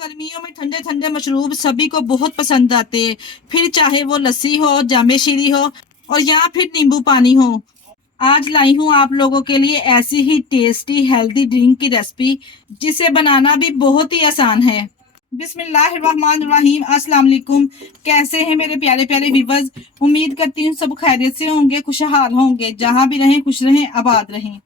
गर्मियों में ठंडे ठंडे मशरूब सभी को बहुत पसंद आते हैं। फिर चाहे वो लस्सी हो, जामे शीरी हो और या फिर नींबू पानी हो। आज लाई हूँ आप लोगों के लिए ऐसी ही टेस्टी हेल्दी ड्रिंक की रेसिपी, जिसे बनाना भी बहुत ही आसान है। बिस्मिल्लाहिर्रहमानिर्रहीम। अस्सलाम वालेकुम। कैसे हैं मेरे प्यारे प्यारे व्यूअर्स? उम्मीद करती हूँ सब खैरियत से होंगे, खुशहाल होंगे। जहां भी रहें खुश रहें, आबाद रहें।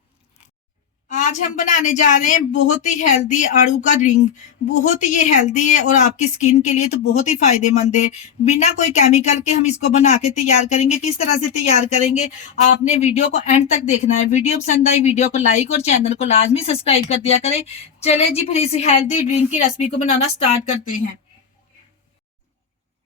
आज हम बनाने जा रहे हैं बहुत ही हेल्दी आड़ू का ड्रिंक। बहुत ही ये हेल्दी है और आपकी स्किन के लिए तो बहुत ही फायदेमंद है। बिना कोई केमिकल के हम इसको बना के तैयार करेंगे। किस तरह से तैयार करेंगे, आपने वीडियो को एंड तक देखना है। वीडियो पसंद आई, वीडियो को लाइक और चैनल को लाजमी सब्सक्राइब कर दिया करें। चले जी, फिर इस हेल्दी ड्रिंक की रेसिपी को बनाना स्टार्ट करते हैं।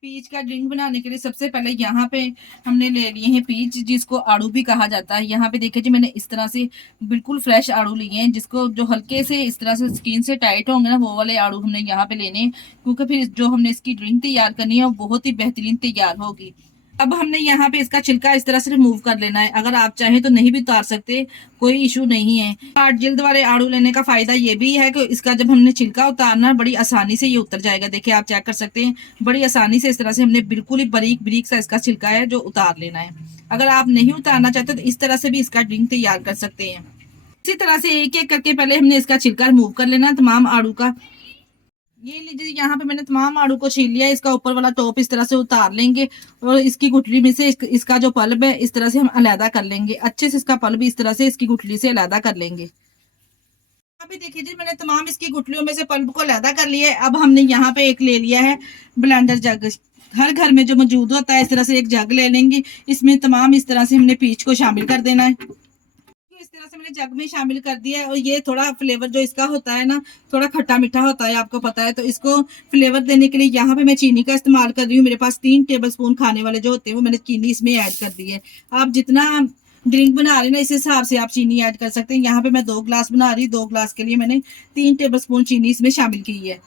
पीच का ड्रिंक बनाने के लिए सबसे पहले यहाँ पे हमने ले लिए हैं पीच, जिसको आड़ू भी कहा जाता है। यहाँ पे देखिए जी, मैंने इस तरह से बिल्कुल फ्रेश आड़ू लिए हैं, जिसको जो हल्के से इस तरह से स्किन से टाइट होंगे ना, वो वाले आड़ू हमने यहाँ पे लेने हैं, क्योंकि फिर जो हमने इसकी ड्रिंक तैयार करनी है वो बहुत ही बेहतरीन तैयार होगी। अब हमने यहाँ पे इसका छिलका इस तरह से रिमूव कर लेना है। अगर आप चाहें तो नहीं भी उतार सकते, कोई इशू नहीं है। हार्ड जिल्द वाले आड़ू लेने का फायदा ये भी है कि इसका जब हमने छिलका उतारना, बड़ी आसानी से ये उतर जाएगा। देखिए, आप चेक कर सकते हैं, बड़ी आसानी से इस तरह से हमने बिल्कुल ही बारीक बारीक सा इसका छिलका है जो उतार लेना है। अगर आप नहीं उतारना चाहते तो इस तरह से भी इसका ड्रिंक तैयार कर सकते हैं। इसी तरह से एक एक करके पहले हमने इसका छिलका रिमूव कर लेना तमाम आड़ू का। ये लीजिए, यहाँ पे मैंने तमाम आड़ू को छील लिया। इसका ऊपर वाला टॉप इस तरह से उतार लेंगे और इसकी गुठली में से इसका जो पल्ब है इस तरह से हम अलहदा कर लेंगे। अच्छे से इसका पल्ब इस तरह से इसकी गुठली से अलहदा कर लेंगे। यहाँ पे देखिए जी, मैंने तमाम इसकी गुठलियों में से पल्ब को अलहदा कर लिया है। अब हमने यहाँ पे एक ले लिया है ब्लेंडर जग। हर घर में जो मौजूद होता है, इस तरह से एक जग ले लेंगे। इसमें तमाम इस तरह से हमने पीच को शामिल कर देना है। इस तरह से मैंने जग में शामिल कर दिया है। और ये थोड़ा फ्लेवर जो इसका होता है ना, थोड़ा खट्टा मीठा होता है, आपको पता है। तो इसको फ्लेवर देने के लिए यहाँ पे मैं चीनी का इस्तेमाल कर रही हूँ। मेरे पास 3 टेबलस्पून खाने वाले जो होते हैं, वो मैंने चीनी इसमें ऐड कर दी है। आप जितना ड्रिंक बना रहे हैं ना, इस हिसाब से आप चीनी ऐड कर सकते हैं। यहाँ पे मैं 2 ग्लास बना रही हूँ, 2 ग्लास के लिए मैंने 3 टेबलस्पून चीनी इसमें शामिल की है।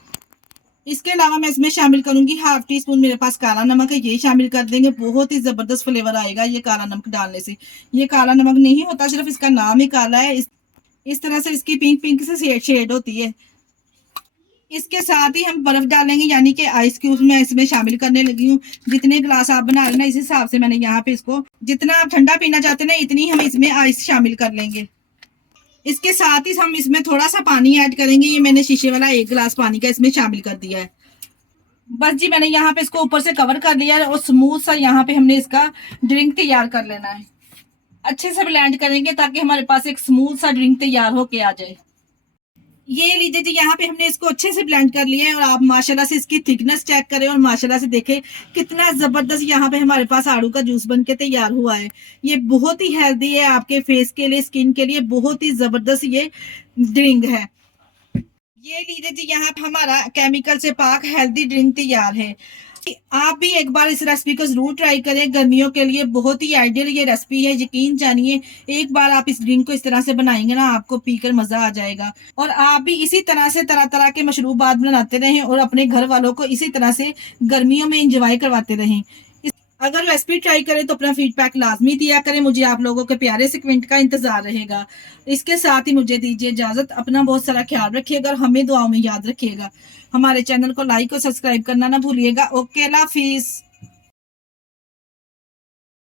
इसके अलावा मैं इसमें शामिल करूंगी हाफ टी स्पून मेरे पास काला नमक है, ये शामिल कर देंगे। बहुत ही जबरदस्त फ्लेवर आएगा ये काला नमक डालने से। ये काला नमक नहीं होता, सिर्फ इसका नाम ही काला है। इस तरह से इसकी पिंक पिंक से शेड होती है। इसके साथ ही हम बर्फ डालेंगे, यानी कि आइस क्यूब मैं इसमें शामिल करने लगी हूँ। जितने गिलास आप बना रहे ना, इस हिसाब से मैंने यहाँ पे इसको, जितना आप ठंडा पीना चाहते हैं ना, इतनी हम इसमें आइस शामिल कर लेंगे। इसके साथ ही हम इसमें थोड़ा सा पानी ऐड करेंगे। ये मैंने शीशे वाला 1 गिलास पानी का इसमें शामिल कर दिया है। बस जी, मैंने यहाँ पे इसको ऊपर से कवर कर लिया है और स्मूथ सा यहाँ पे हमने इसका ड्रिंक तैयार कर लेना है। अच्छे से ब्लेंड करेंगे ताकि हमारे पास एक स्मूथ सा ड्रिंक तैयार होके आ जाए। ये लीजिए जी, यहाँ पे हमने इसको अच्छे से ब्लेंड कर लिया है। और आप माशाल्लाह से इसकी थिकनेस चेक करें और माशाल्लाह से देखें कितना जबरदस्त यहाँ पे हमारे पास आड़ू का जूस बन के तैयार हुआ है। ये बहुत ही हेल्दी है, आपके फेस के लिए, स्किन के लिए बहुत ही जबरदस्त ये ड्रिंक है। ये लीजिए जी, यहाँ पे हमारा केमिकल से पाक हेल्दी ड्रिंक तैयार है। आप भी एक बार इस रेसिपी को जरूर ट्राई करें। गर्मियों के लिए बहुत ही आइडियल ये रेसिपी है, यकीन जानिए। एक बार आप इस ड्रिंक को इस तरह से बनाएंगे ना, आपको पीकर मजा आ जाएगा। और आप भी इसी तरह से तरह तरह के मशरूबात बनाते रहें और अपने घर वालों को इसी तरह से गर्मियों में इंजॉय करवाते रहें। अगर रेसिपी ट्राई करें तो अपना फीडबैक लाजमी दिया करें। मुझे आप लोगों के प्यारे से कमेंट का इंतजार रहेगा। इसके साथ ही मुझे दीजिए इजाजत। अपना बहुत सारा ख्याल रखिएगा और हमें दुआओं में याद रखिएगा। हमारे चैनल को लाइक और सब्सक्राइब करना ना भूलिएगा। ओके, अल्लाह हाफिज।